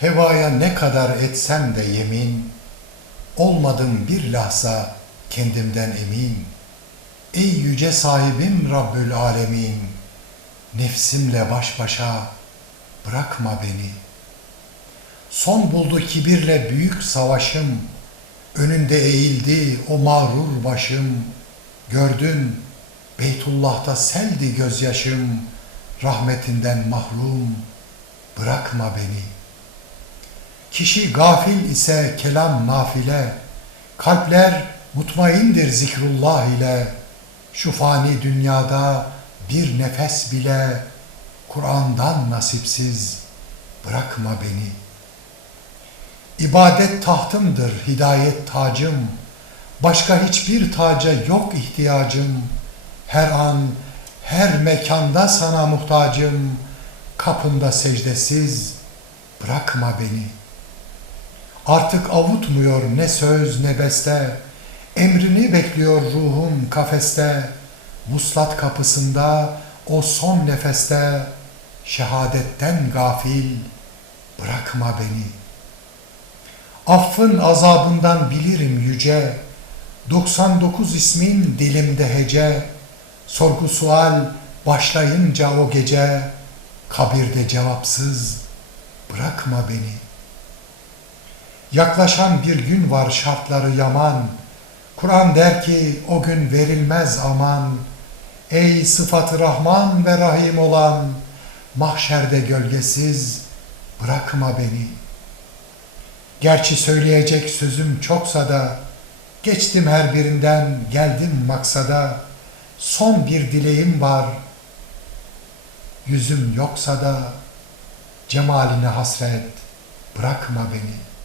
Hevaya ne kadar etsem de yemin, olmadım bir lahza kendimden emin. Ey yüce sahibim Rabbül Alemin, nefsimle baş başa bırakma beni. Son buldu kibirle büyük savaşım, önünde eğildi o mağrur başım. Gördün Beytullah'ta seldi gözyaşım, rahmetinden mahrum bırakma beni.'' Kişi gafil ise kelam nafile, kalpler mutmaindir zikrullah ile. Şu fani dünyada bir nefes bile Kur'an'dan nasipsiz bırakma beni. İbadet tahtımdır, hidayet tacım. Başka hiçbir taca yok ihtiyacım. Her an, her mekanda sana muhtacım. Kapında secdesiz bırakma beni.'' Artık avutmuyor ne söz ne beste, Emrini bekliyor ruhum kafeste, Muslat kapısında o son nefeste, Şehadetten gafil bırakma beni. Affın azabından bilirim yüce, 99 ismin dilimde hece, Sorgu sual başlayınca o gece, Kabirde cevapsız bırakma beni.'' Yaklaşan bir gün var şartları yaman. Kur'an der ki o gün verilmez aman. Ey sıfatı Rahman ve Rahim olan mahşerde gölgesiz bırakma beni. Gerçi söyleyecek sözüm çoksa da geçtim her birinden geldim maksada. Son bir dileğim var. Yüzüm yoksa da cemaline hasret bırakma beni.''